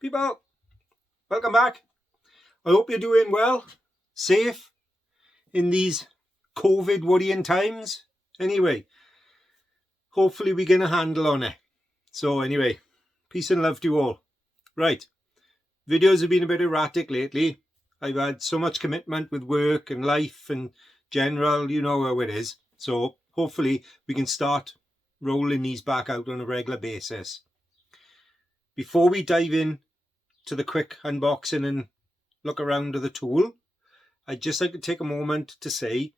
People, welcome back. I hope you're doing well, safe in these COVID worrying times. Anyway, hopefully we get a handle on it. So anyway, peace and love to you all. Right, videos have been a bit erratic lately. I've had so much commitment with work and life and general, you know how it is. So hopefully we can start rolling these back out on a regular basis. Before we dive in to the quick unboxing and look around of the tool, I'd just like to take a moment to say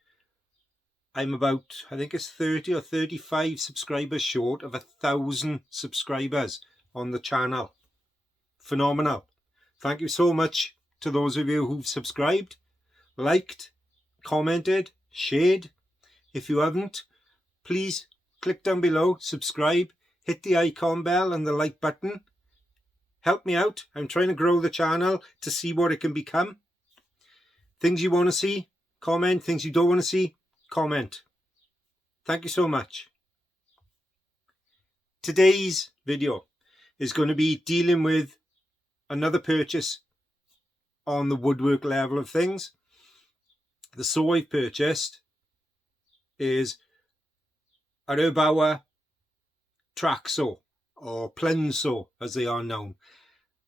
I'm about, I think it's 30 or 35 subscribers short of 1,000 subscribers on the channel. Phenomenal. Thank you so much to those of you who've subscribed, liked, commented, shared. If you haven't, please click down below, subscribe, hit the icon bell and the like button. Help me out. I'm trying to grow the channel to see what it can become. Things you want to see, comment. Things you don't want to see, comment. Thank you so much. Today's video is going to be dealing with another purchase on the woodwork level of things. The saw I've purchased is an ERBAUER track saw, or plunge saw as they are known.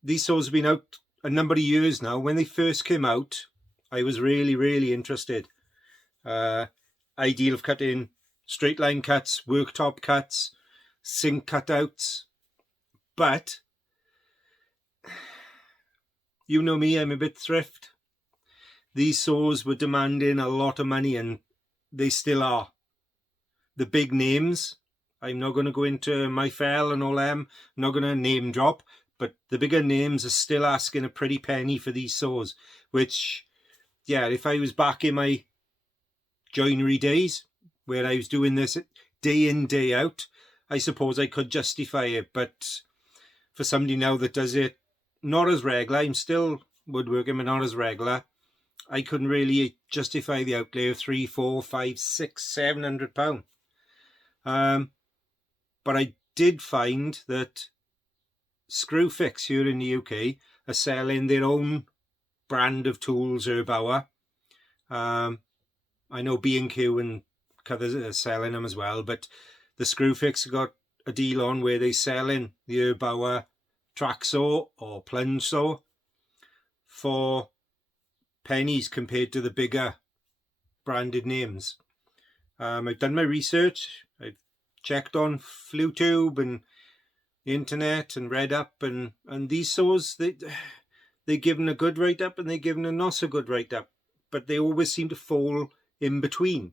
These saws have been out a number of years now. When they first came out, I was really interested. Ideal of cutting straight line cuts, worktop cuts, sink cutouts. But you know me, I'm a bit thrift. These saws were demanding a lot of money, and they still are. The big names, I'm not going to go into my fell and all them, I'm not going to name drop, but the bigger names are still asking a pretty penny for these saws, which, yeah, if I was back in my joinery days, where I was doing this day in, day out, I suppose I could justify it. But for somebody now that does it not as regular, I'm still woodworking, but not as regular, I couldn't really justify the outlay of £300, £400, £500, £600, £700. But I did find that Screwfix here in the UK are selling their own brand of tools, ERBAUER. I know B&Q and others are selling them as well, but the Screwfix got a deal on where they're selling the ERBAUER track saw or plunge saw for pennies compared to the bigger branded names. I've done my research. I've checked on FluTube and the internet and read up, and these saws, they're given a good write-up and they're given a not so good write-up, but they always seem to fall in between,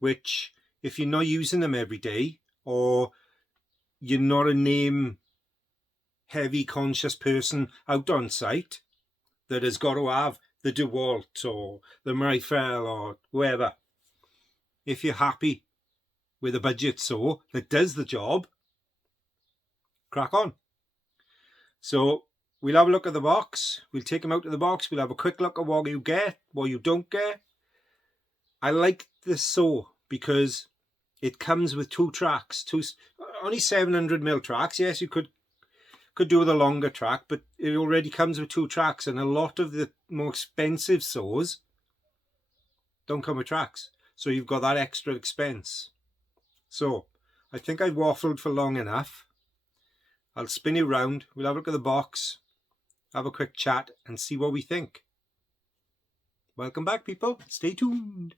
which if you're not using them every day, or you're not a name heavy conscious person out on site that has got to have the DeWalt or the Marifel or whoever, if you're happy with a budget saw that does the job, crack on. So we'll have a look at the box. We'll take them out of the box. We'll have a quick look at what you get, what you don't get. I like this saw because it comes with two tracks, only 700mm tracks. Yes, you could do with a longer track, but it already comes with two tracks, and a lot of the more expensive saws don't come with tracks, so you've got that extra expense. So I think I've waffled for long enough. I'll spin it round, we'll have a look at the box, have a quick chat and see what we think. Welcome back, people. Stay tuned.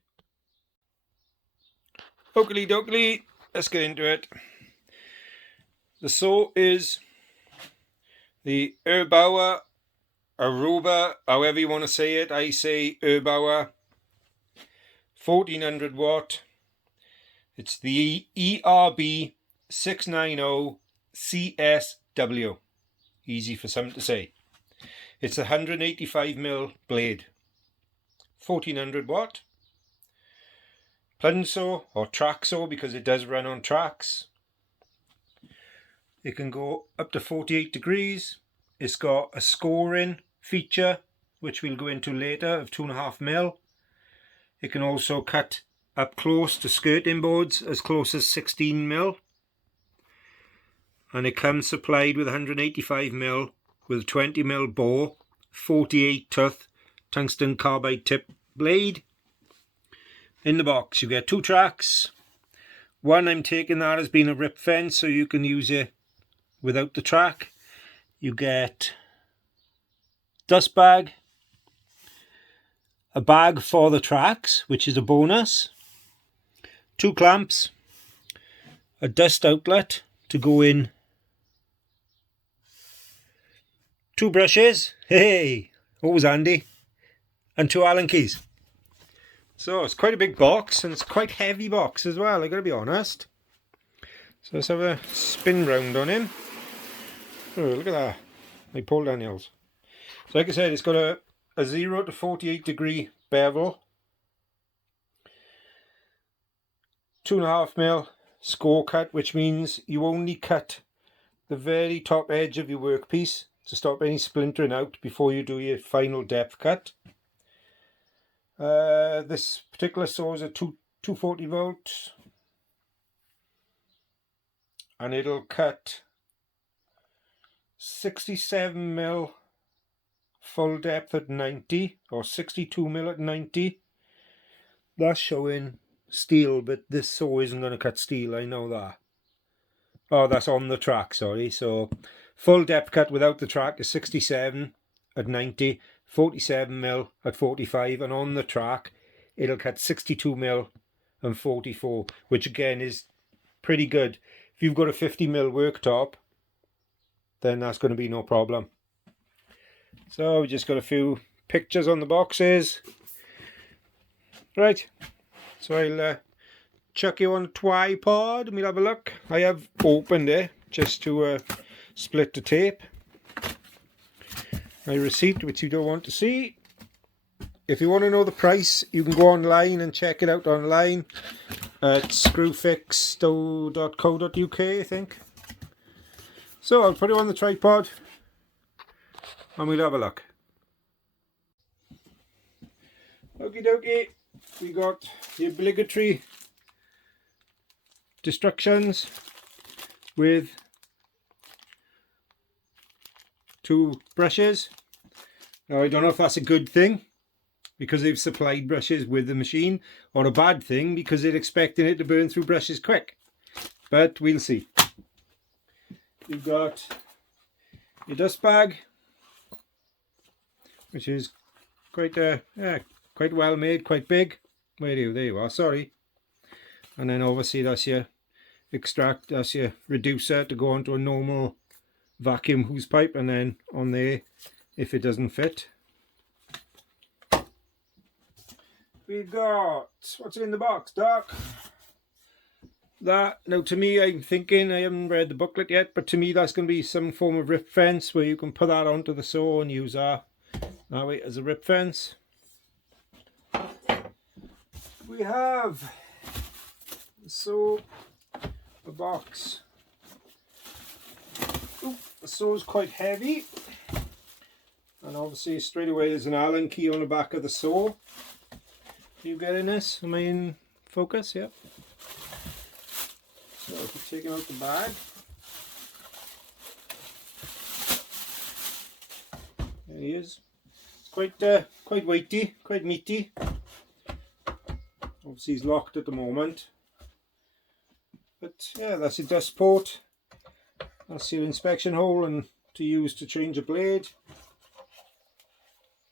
Oakley dokley, let's get into it. The saw is the ERBAUER, Aruba, however you want to say it. I say ERBAUER, 1400 watt. It's the ERB690cws. Easy for some to say. It's a 185mm blade, 1400 watt. Plunge saw or track saw, because it does run on tracks. It can go up to 48 degrees. It's got a scoring feature, which we'll go into later, of 2.5mm. It can also cut up close to skirting boards, as close as 16mm. And it comes supplied with 185mm with a 20mm bore, 48 tooth tungsten carbide tip blade. In the box you get 2 tracks. One, I'm taking that as being a rip fence, so you can use it without the track. You get dust bag, a bag for the tracks, which is a bonus, 2 clamps, a dust outlet to go in, 2 brushes, hey, always handy, and 2 Allen keys. So it's quite a big box, and it's quite heavy box as well, I gotta be honest. So let's have a spin round on him. Oh, look at that, my pole Daniels. So like I said, it's got a 0 to 48 degree bevel, 2.5mm score cut, which means you only cut the very top edge of your workpiece to stop any splintering out before you do your final depth cut. This particular saw is a 240 volt, and it'll cut 67mm full depth at 90, or 62mm at 90. That's showing steel, but this saw isn't going to cut steel, I know that. Oh, that's on the track, sorry. So full depth cut without the track is 67 at 90, 47mm at 45, and on the track it'll cut 62mm and 44, which again is pretty good. If you've got a 50mm worktop, then that's going to be no problem. So we just got a few pictures on the boxes. Right, so I'll chuck you on a tripod and we'll have a look. I have opened it just to split the tape. My receipt, which you don't want to see. If you want to know the price, you can go online and check it out online at screwfix.co.uk, I think. So I'll put it on the tripod and we'll have a look. Okie dokie, we got the obligatory instructions with 2 brushes. Now I don't know if that's a good thing because they've supplied brushes with the machine, or a bad thing because they're expecting it to burn through brushes quick, but we'll see. You've got your dust bag, which is quite quite well made, quite big. There you are, sorry. And then obviously that's your extract, that's your reducer to go onto a normal vacuum hose pipe, and then on there if it doesn't fit. We've got, what's in the box, Doc? That, now to me, I'm thinking, I haven't read the booklet yet, but to me that's going to be some form of rip fence where you can put that onto the saw and use that way as a rip fence. We have so the box. The saw's quite heavy, and obviously straight away there's an Allen key on the back of the saw. Are you getting this? Am I in focus? Yep. So if we're taking out the bag, there he is. It's quite weighty, quite meaty. Obviously he's locked at the moment, but yeah, that's your dust port. That's your inspection hole and to use to change a blade.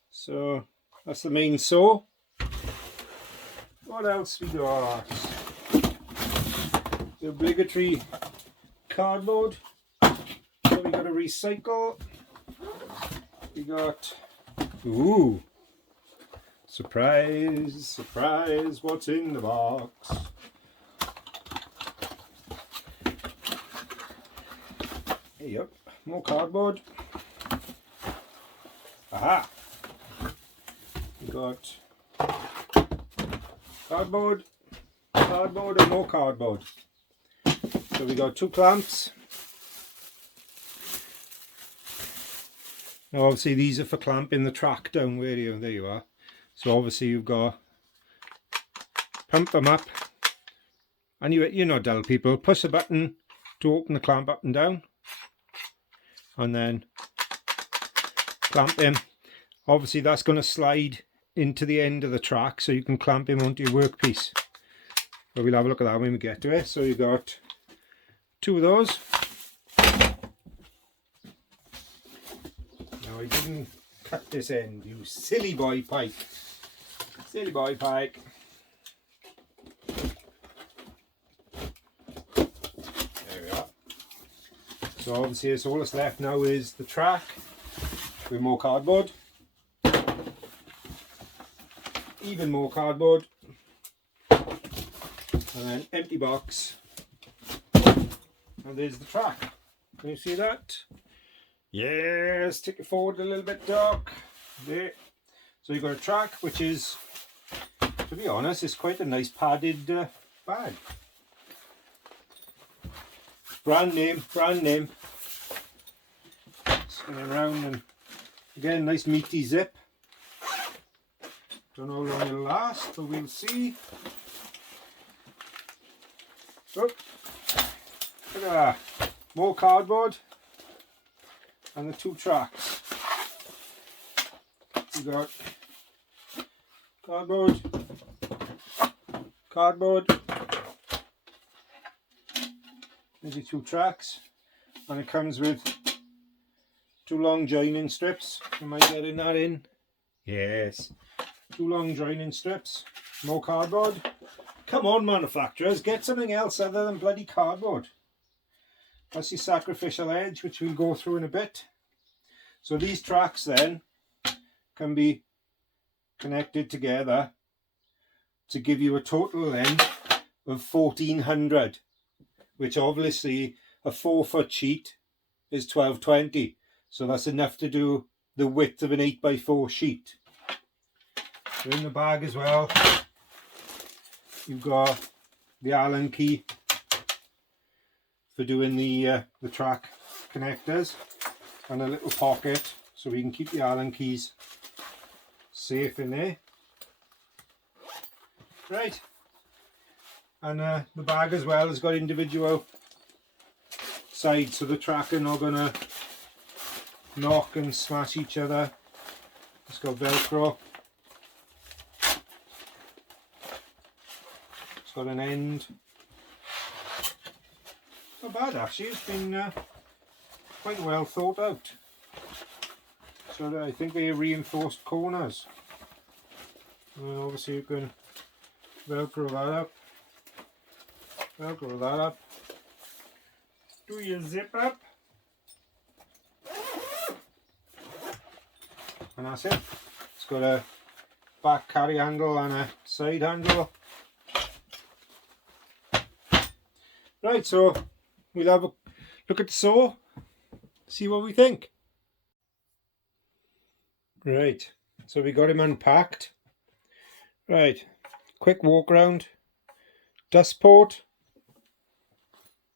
So that's the main saw. What else we got? The obligatory cardboard. So we got to recycle. We got, ooh, surprise, surprise, what's in the box? Yep, more cardboard. Aha! We got cardboard, cardboard and more cardboard. So we got 2 clamps. Now obviously these are for clamping the track down where you, there you are. So obviously you've got, pump them up, and you know dull people, push a button to open the clamp up and down, and then clamp him. Obviously that's going to slide into the end of the track, so you can clamp him onto your workpiece. But we'll have a look at that when we get to it. So you've got 2 of those. Now I didn't cut this end, you silly boy Pike. Silly boy Pike. There we are. So obviously all that's left now is the track with more cardboard. Even more cardboard. And then empty box. And there's the track. Can you see that? Yes, take it forward a little bit, Doc. There. So you've got a track which is, to be honest, it's quite a nice padded bag. Brand name, brand name. Spin around, and again, nice meaty zip. Don't know how long it'll last, but we'll see. Oh, look at that. More cardboard and the 2 tracks. We got cardboard, cardboard, maybe 2 tracks, and it comes with 2 long joining strips. Am I getting that in? Yes. 2 long joining strips, more cardboard. Come on, manufacturers, get something else other than bloody cardboard. That's the sacrificial edge, which we'll go through in a bit. So these tracks then can be connected together to give you a total length of 1400, which obviously a 4-foot sheet is 1220. So that's enough to do the width of an 8x4 sheet. So in the bag as well, you've got the Allen key for doing the track connectors, and a little pocket so we can keep the Allen keys safe in there. Right, and the bag as well has got individual sides, so the track are not going to knock and smash each other. It's got Velcro. It's got an end. Not bad actually, it's been quite well thought out. So I think they are reinforced corners. And obviously you can Velcro that up. Velcro that up. Do your zip up. And that's it. It's got a back carry handle and a side handle. Right, so we'll have a look at the saw, see what we think. Right, so we got him unpacked. Right, quick walk around. Dust port,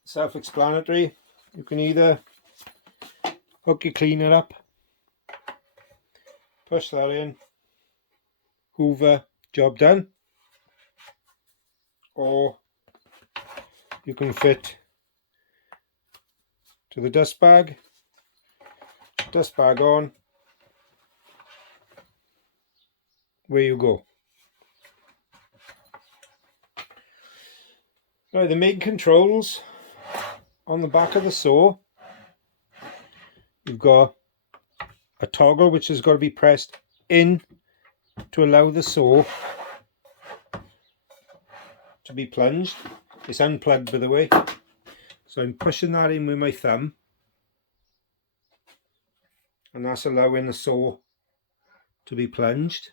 self-explanatory. You can either hook your cleaner up, push that in, hoover, job done, or you can fit to the dust bag on, where you go. Right, the main controls on the back of the saw, you've got a toggle which has got to be pressed in to allow the saw to be plunged. It's unplugged, by the way, so I'm pushing that in with my thumb, and that's allowing the saw to be plunged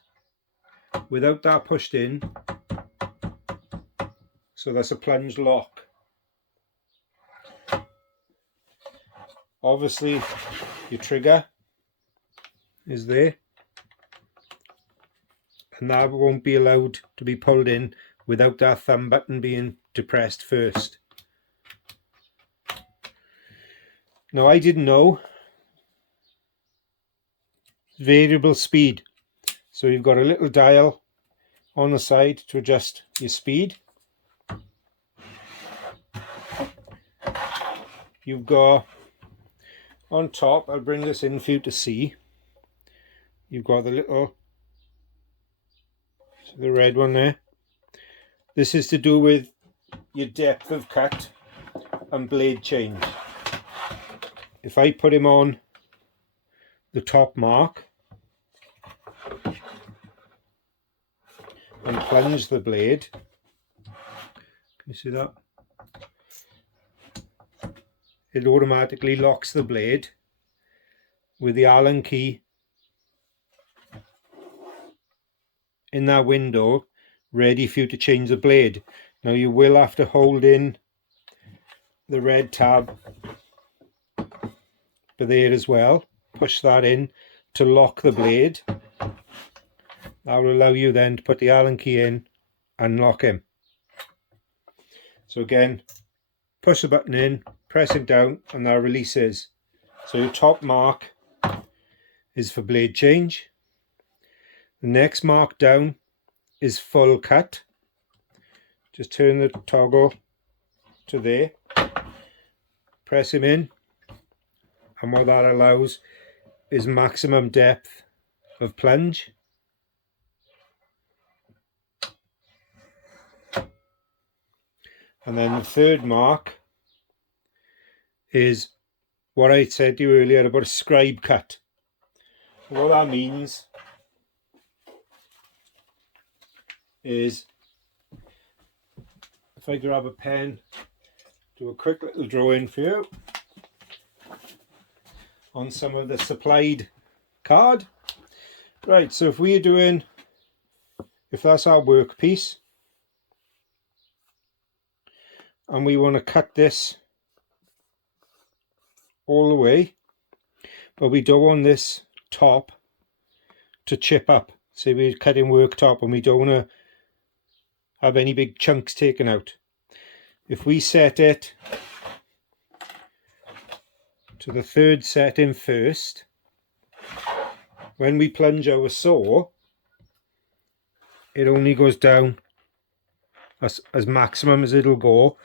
without that pushed in. So that's a plunge lock. Obviously your trigger is there, and that won't be allowed to be pulled in without that thumb button being depressed first. Now I didn't know variable speed, so you've got a little dial on the side to adjust your speed. You've got on top, I'll bring this in for you to see, you've got the little, the red one there. This is to do with your depth of cut and blade change. If I put him on the top mark and plunge the blade, can you see that? It automatically locks the blade with the Allen key in that window, ready for you to change the blade. Now you will have to hold in the red tab but there as well, push that in to lock the blade. That will allow you then to put the Allen key in and lock him. So again, push the button in, press it down, and that releases. So your top mark is for blade change. The next mark down is full cut. Just turn the toggle to there, press him in, and what that allows is maximum depth of plunge. And then the third mark is what I said to you earlier about a scribe cut. What that means is, if I grab a pen, do a quick little drawing for you on some of the supplied card. Right, so if we're doing, if that's our workpiece, and we want to cut this all the way, but we don't want this top to chip up. Say we're cutting worktop and we don't want to have any big chunks taken out. If we set it to the third setting first, when we plunge our saw, it only goes down as maximum as it'll go,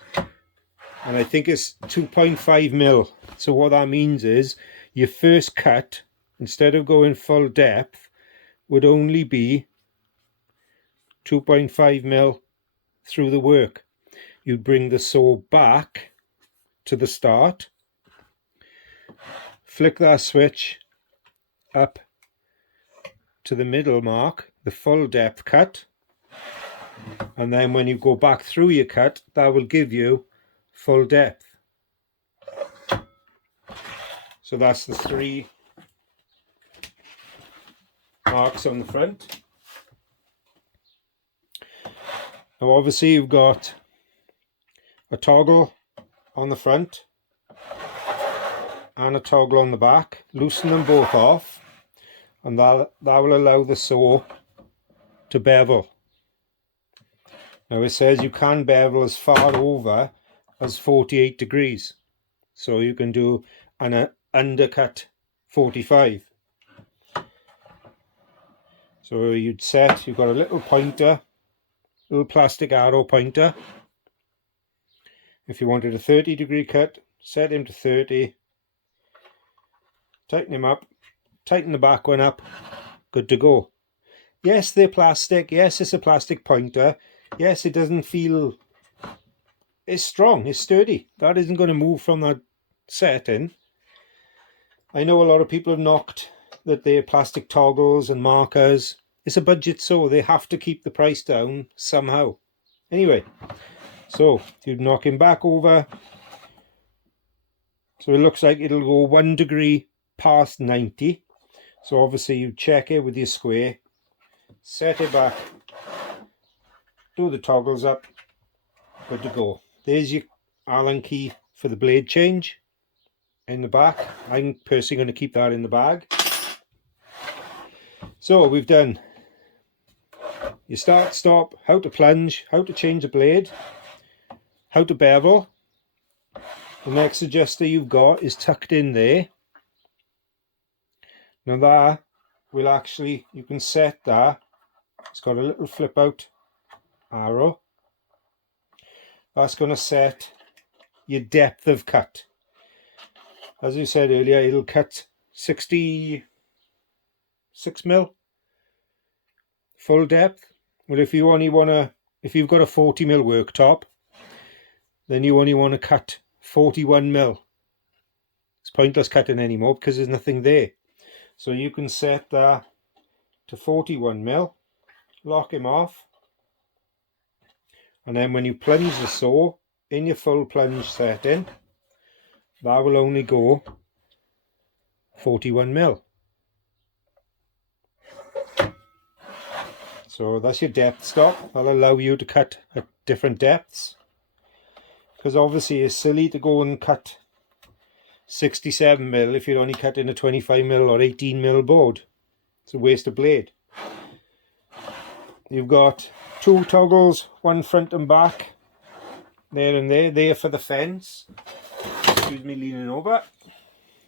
and I think it's 2.5 mil. So what that means is your first cut, instead of going full depth, would only be 2.5 mil through the work. You'd bring the saw back to the start, flick that switch up to the middle mark, the full depth cut, and then when you go back through your cut, that will give you full depth. So that's the 3 marks on the front. Now obviously you've got a toggle on the front and a toggle on the back. Loosen them both off, and that will allow the saw to bevel. Now it says you can bevel as far over as 48 degrees. So you can do an undercut 45. So you'd set, you've got a little pointer, little plastic arrow pointer. If you wanted a 30-degree cut, set him to 30. Tighten him up, tighten the back one up, good to go. Yes, they're plastic. Yes, it's a plastic pointer. Yes, it doesn't feel, it's strong, it's sturdy. That isn't going to move from that setting. I know a lot of people have knocked that they're plastic toggles and markers. It's a budget saw, they have to keep the price down somehow. Anyway, so you'd knock him back over. So it looks like it'll go 1 degree past 90. So obviously you check it with your square, set it back, do the toggles up, good to go. There's your Allen key for the blade change in the back. I'm personally going to keep that in the bag. So we've done your start, stop, how to plunge, how to change the blade, how to bevel. The next adjuster you've got is tucked in there. Now that will actually, you can set that, it's got a little flip out arrow. That's going to set your depth of cut. As we said earlier, it'll cut 60 6mm full depth. Well, if you only want to, if you've got a 40mm worktop, then you only want to cut 41mm. It's pointless cutting anymore because there's nothing there. So you can set that to 41mm, lock him off, and then when you plunge the saw in your full plunge setting, that will only go 41mm. So that's your depth stop. That'll allow you to cut at different depths, because obviously it's silly to go and cut 67mm if you're only cutting a 25mm or 18mm board. It's a waste of blade. You've got two toggles, one front and back, there and there for the fence. Excuse me leaning over.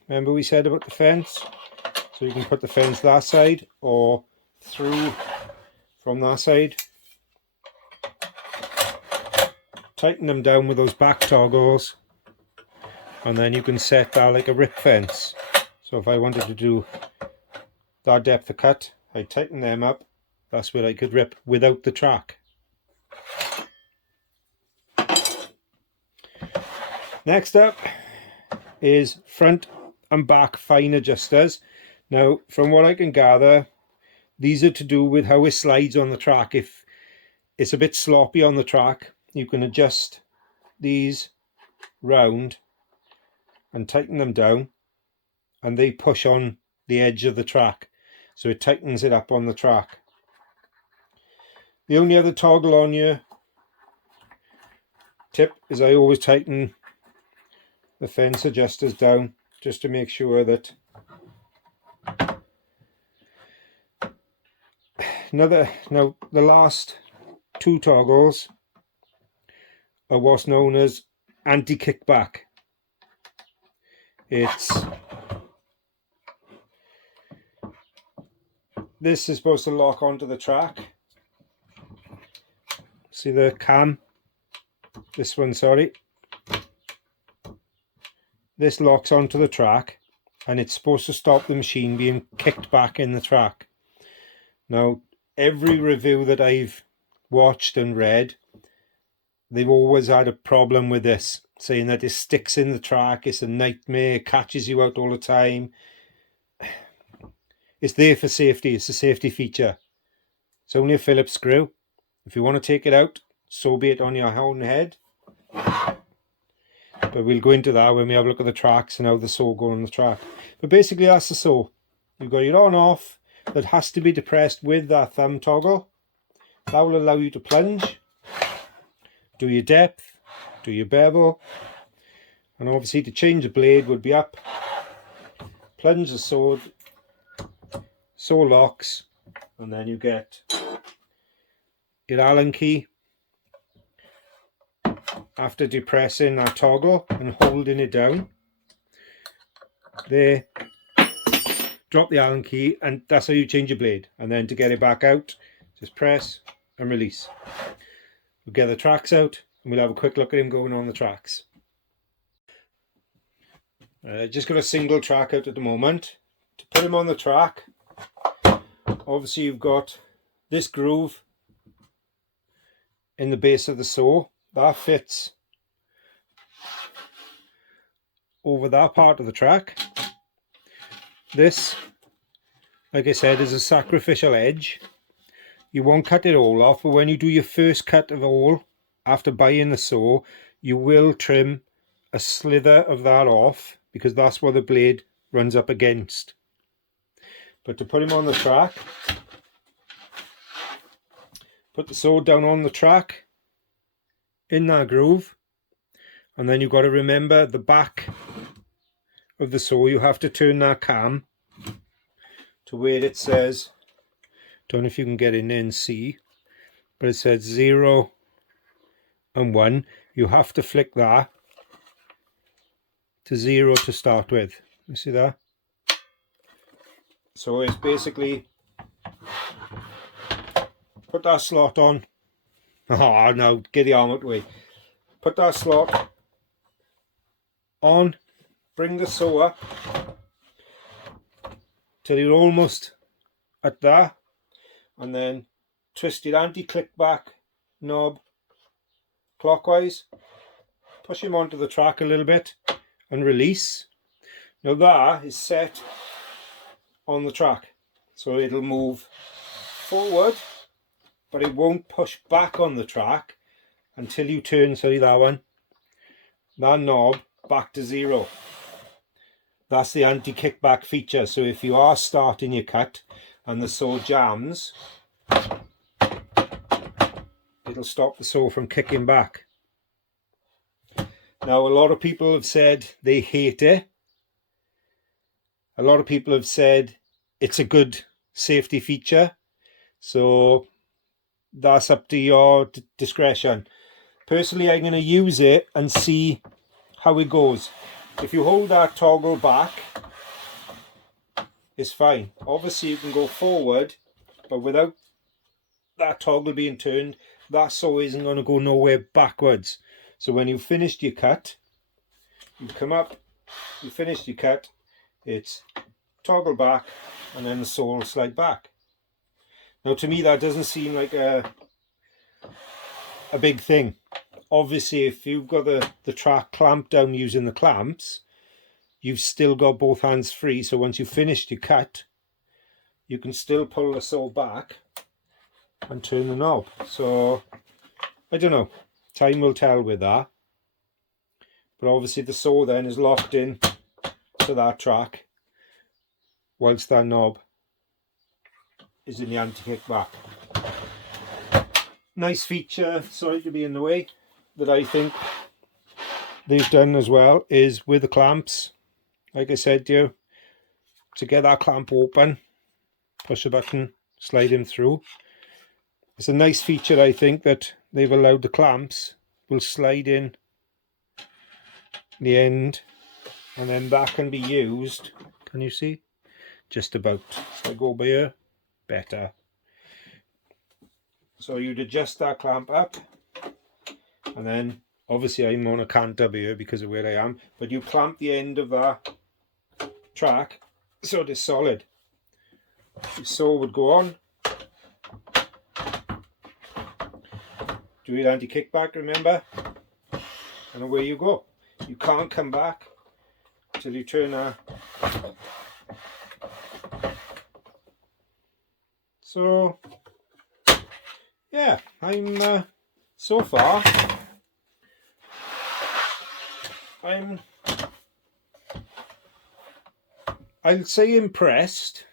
Remember we said about the fence? So you can put the fence that side or through from that side. Tighten them down with those back toggles, and then you can set that like a rip fence. So if I wanted to do that depth of cut, I tighten them up. That's where I could rip without the track. Next up is front and back fine adjusters. Now, from what I can gather, these are to do with how it slides on the track. If it's a bit sloppy on the track, you can adjust these round and tighten them down, and they push on the edge of the track, so it tightens it up on the track. The only other toggle on your tip is I always tighten the fence adjusters down just to make sure that now the last two toggles are what's known as anti-kickback. This is supposed to lock onto the track. See the cam? This one, sorry. This locks onto the track, and it's supposed to stop the machine being kicked back in the track. Now, every review that I've watched and read, they've always had a problem with this, saying that it sticks in the track, it's a nightmare, it catches you out all the time. It's there for safety, it's a safety feature. It's only a Phillips screw. If you want to take it out, so be it, on your own head. But we'll go into that when we have a look at the tracks and how the saw go on the track. But basically that's the saw. You've got your on off that has to be depressed with that thumb toggle. That will allow you to plunge, do your depth, do your bevel, and obviously to change the blade would be up, plunge the saw locks, and then you get your Allen key. After depressing that toggle and holding it down, there, drop the Allen key, and that's how you change your blade. And then to get it back out, just press and release. We'll get the tracks out and we'll have a quick look at him going on the tracks. Just got a single track out at the moment. To put him on the track, obviously you've got this groove in the base of the saw. That fits over that part of the track. This, like I said, is a sacrificial edge. You won't cut it all off, but when you do your first cut of all, after buying the saw, you will trim a slither of that off, because that's what the blade runs up against. But to put him on the track, put the saw down on the track, in that groove, and then you've got to remember the back of the saw. You have to turn that cam to where it says, don't know if you can get in there and see, but it says 0 and 1. You have to flick that to 0 to start with. You see that? So it's basically put that slot on. Oh no, get the arm out of the way. Put that slot on, bring the saw up till you're almost at that, and then twist your anti-click back knob clockwise, push him onto the track a little bit and release. Now that is set on the track, so it'll move forward, but it won't push back on the track until you turn, sorry, that knob back to 0. That's the anti-kickback feature. So if you are starting your cut and the saw jams, it'll stop the saw from kicking back. Now, a lot of people have said they hate it. A lot of people have said it's a good safety feature. So that's up to your discretion. Personally, I'm going to use it and see how it goes. If you hold that toggle back, it's fine. Obviously, you can go forward, but without that toggle being turned, that saw isn't going to go nowhere backwards. So when you've finished your cut, you come up, you finished your cut, it's toggle back, and then the saw will slide back. Now, to me, that doesn't seem like a big thing. Obviously, if you've got the track clamped down using the clamps, you've still got both hands free. So once you've finished your cut, you can still pull the saw back and turn the knob. So, I don't know. Time will tell with that. But obviously the saw then is locked in to that track whilst that knob is in the anti-kickback. Nice feature, sorry to be in the way, that I think they've done as well is with the clamps. Like I said to you, to get that clamp open, push a button, slide him through. It's a nice feature, I think, that they've allowed the clamps will slide in the end, and then that can be used. Can you see? Just about. If I go by here, better. So you'd adjust that clamp up, and then obviously I'm on a canter here because of where I am, but you clamp the end of that track so it is solid. The saw would go on, do your anti-kickback, remember, and away you go. You can't come back till you turn that. So yeah, I'm so far I'll say impressed.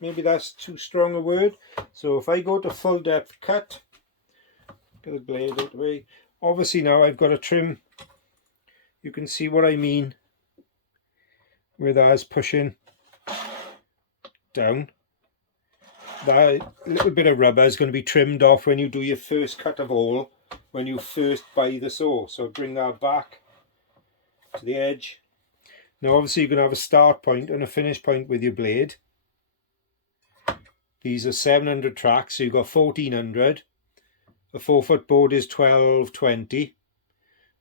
Maybe that's too strong a word. So if I go to full depth cut, get the blade out of the way. Obviously now I've got a trim. You can see what I mean where that is pushing down. That little bit of rubber is going to be trimmed off when you do your first cut of all, when you first buy the saw. So bring that back to the edge. Now obviously you're going to have a start point and a finish point with your blade. These are 700 tracks, so you've got 1400. A 4-foot board is 1220.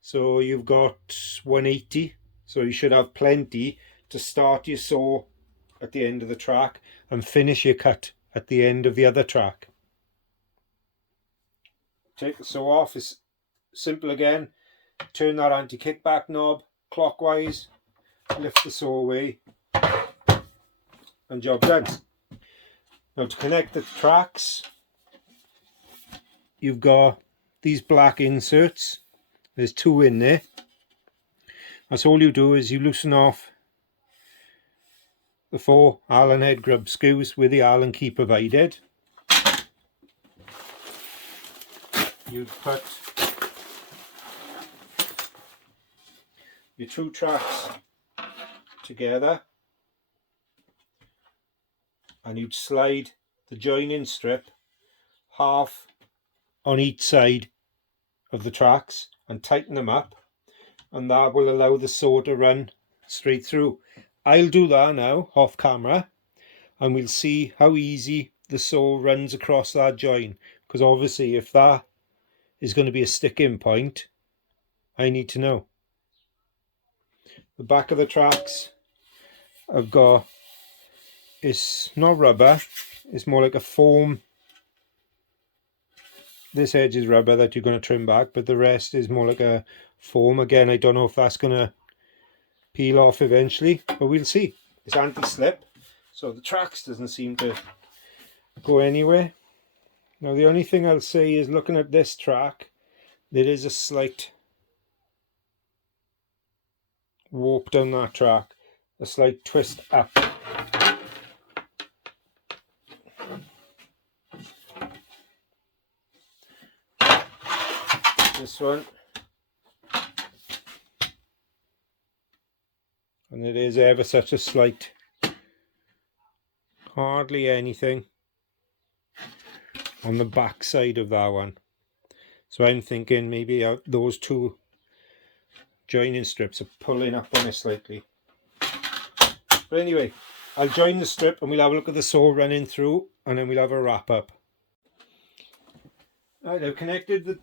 So you've got 180. So you should have plenty to start your saw at the end of the track and finish your cut at the end of the other track. Take the saw off, it's simple again. Turn that anti-kickback knob clockwise, lift the saw away, and job done. Now to connect the tracks, you've got these black inserts. There's 2 in there. That's all you do is you loosen off the 4 Allen head grub screws with the Allen key provided. You'd put your 2 tracks together and you'd slide the joining strip half on each side of the tracks and tighten them up, and that will allow the saw to run straight through. I'll do that now off camera and we'll see how easy the saw runs across that join, because obviously if that is going to be a sticking point, I need to know. The back of the tracks I've got it's not rubber, it's more like a foam. This edge is rubber that you're going to trim back, but the rest is more like a foam. Again, I don't know if that's going to peel off eventually, but we'll see. It's anti-slip, so the tracks doesn't seem to go anywhere. Now the only thing I'll say is, looking at this track, there is a slight warp down that track, a slight twist up. This one, and it is ever such a slight, hardly anything on the back side of that one. So I'm thinking maybe those two joining strips are pulling up on it slightly. But anyway, I'll join the strip and we'll have a look at the saw running through, and then we'll have a wrap up. Right, I've connected the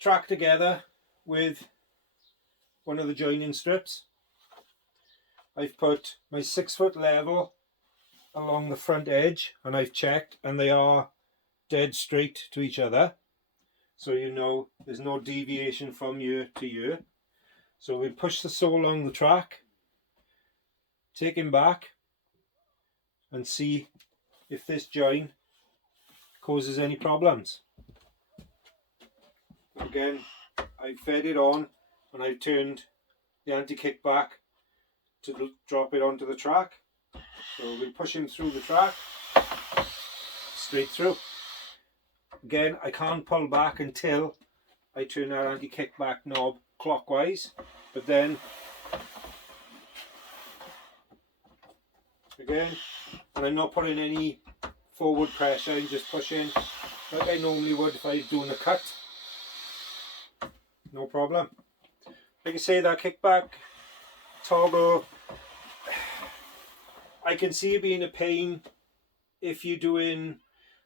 track together with one of the joining strips. I've put my 6 foot level along the front edge, and I've checked, and they are dead straight to each other, so you know there's no deviation from year to year. So we'll push the saw along the track, take him back, and see if this join causes any problems. Again, I've fed it on and I've turned the anti-kickback to drop it onto the track. So we'll push him through the track, straight through. Again, I can't pull back until I turn that anti-kickback knob clockwise, but then again, and I'm not putting any forward pressure, I'm just pushing like I normally would if I was doing a cut. No problem. Like I say, that kickback toggle, I can see it being a pain if you're doing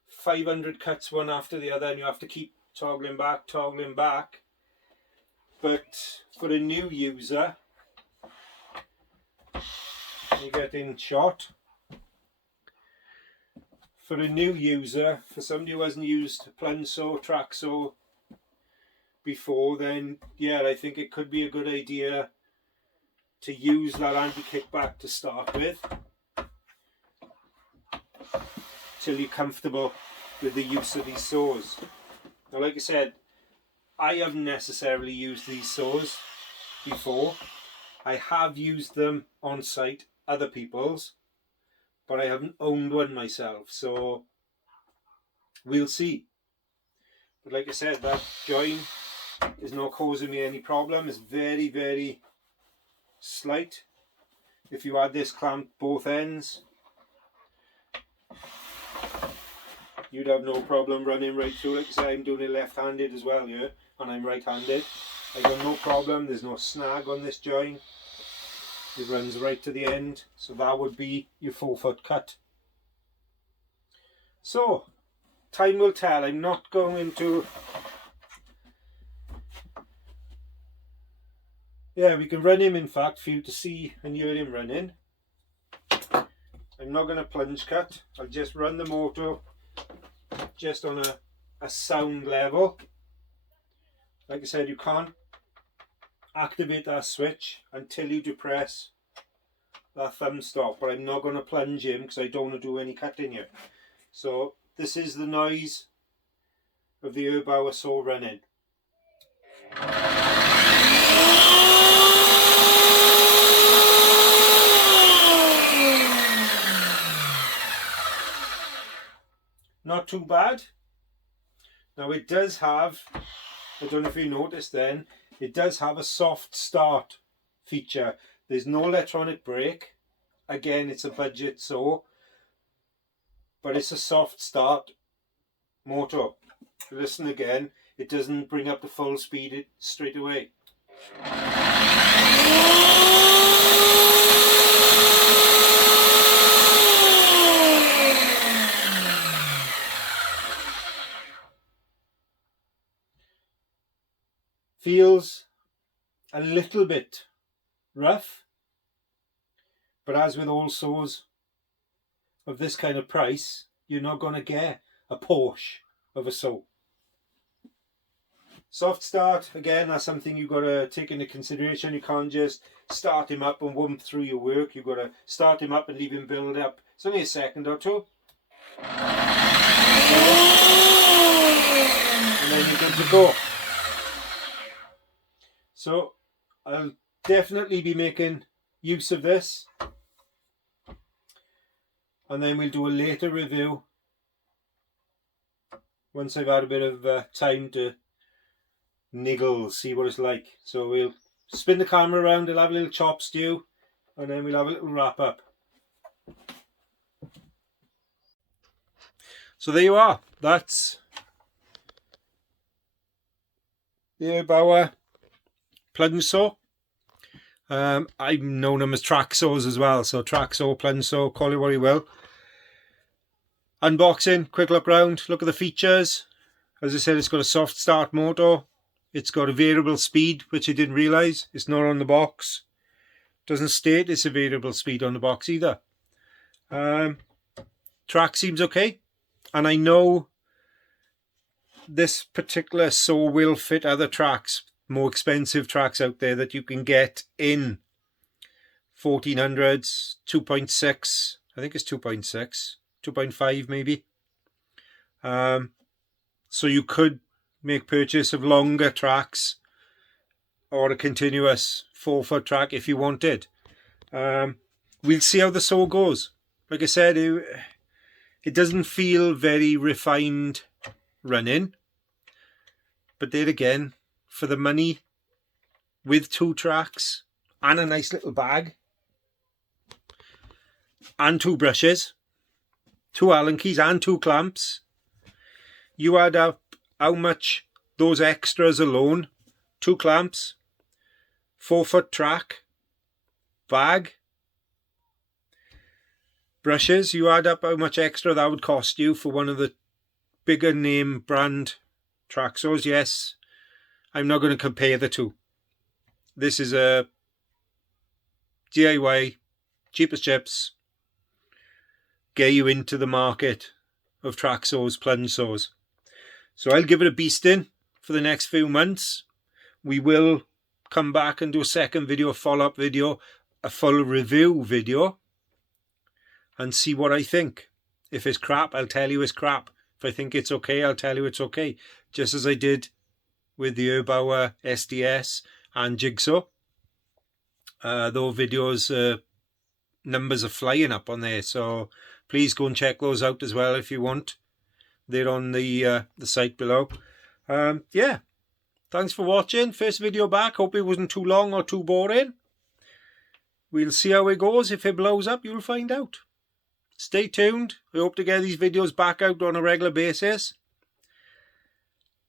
500 cuts one after the other and you have to keep toggling back. But for a new user, you're getting shot. For a new user, for somebody who hasn't used plunge saw, track saw before, then yeah, I think it could be a good idea to use that anti-kickback to start with, till you're comfortable with the use of these saws. Now, like I said, I haven't necessarily used these saws before. I have used them on site, other people's, but I haven't owned one myself, so we'll see. But like I said, that join is not causing me any problem. It's very, very slight. If you had this clamped both ends, you'd have no problem running right through it, because I'm doing it left-handed as well here, and I'm right-handed. I got no problem. There's no snag on this join. It runs right to the end, so that would be your 4 foot cut. So time will tell. I'm not going to, yeah, we can run him in fact for you to see and hear him running. I'm not going to plunge cut. I'll just run the motor just on a sound level. Like I said, you can't activate that switch until you depress that thumb stop, but I'm not going to plunge him because I don't want to do any cutting here. So this is the noise of the ERBAUER saw running. Not too bad. Now it does have, I don't know if you noticed then, it does have a soft start feature. There's no electronic brake. Again, it's a budget saw, but it's a soft start motor. Listen again, it doesn't bring up the full speed straight away. Feels a little bit rough, but as with all saws, of this kind of price, you're not going to get a Porsche of a saw. Soft start, again, that's something you've got to take into consideration. You can't just start him up and wump through your work. You've got to start him up and leave him build up. It's only a second or two. And then you're good to go. So I'll definitely be making use of this. And then we'll do a later review once I've had a bit of time to niggle, see what it's like. So we'll spin the camera around, we'll have a little chop stew, and then we'll have a little wrap up. So there you are. That's the ERBAUER plunge saw. I've known them as track saws as well, so track saw, plunge saw, call it what you will. Unboxing, quick look round, look at the features. As I said, it's got a soft start motor. It's got a variable speed, which I didn't realise. It's not on the box. Doesn't state it's a variable speed on the box either. Track seems okay. And I know this particular saw will fit other tracks, more expensive tracks out there that you can get in 1400s, 2.6, I think it's 2.6, 2.5 maybe. So you could make purchase of longer tracks or a continuous 4-foot track if you wanted. We'll see how the saw goes. Like I said, it doesn't feel very refined running, but there again, for the money, with 2 tracks and a nice little bag and 2 brushes, 2 Allen keys and 2 clamps, you add up how much those extras alone, 2 clamps, 4-foot track, bag, brushes, you add up how much extra that would cost you for one of the bigger name brand track saws. Yes, I'm not going to compare the two. This is a DIY, cheapest chips, get you into the market of track saws, plunge saws. So I'll give it a beasting for the next few months. We will come back and do a second video, a follow-up video, a full review video, and see what I think. If it's crap, I'll tell you it's crap. If I think it's okay, I'll tell you it's okay. Just as I did with the ERBAUER SDS and Jigsaw. Those videos, numbers are flying up on there, so please go and check those out as well if you want. They're on the site below. Yeah, thanks for watching. First video back. Hope it wasn't too long or too boring. We'll see how it goes. If it blows up, you'll find out. Stay tuned. I hope to get these videos back out on a regular basis.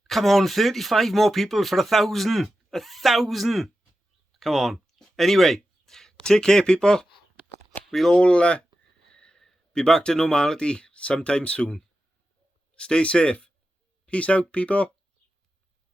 Come on, 35 more people for 1,000. 1,000. Come on. Anyway, take care, people. We'll all be back to normality sometime soon. Stay safe. Peace out, people.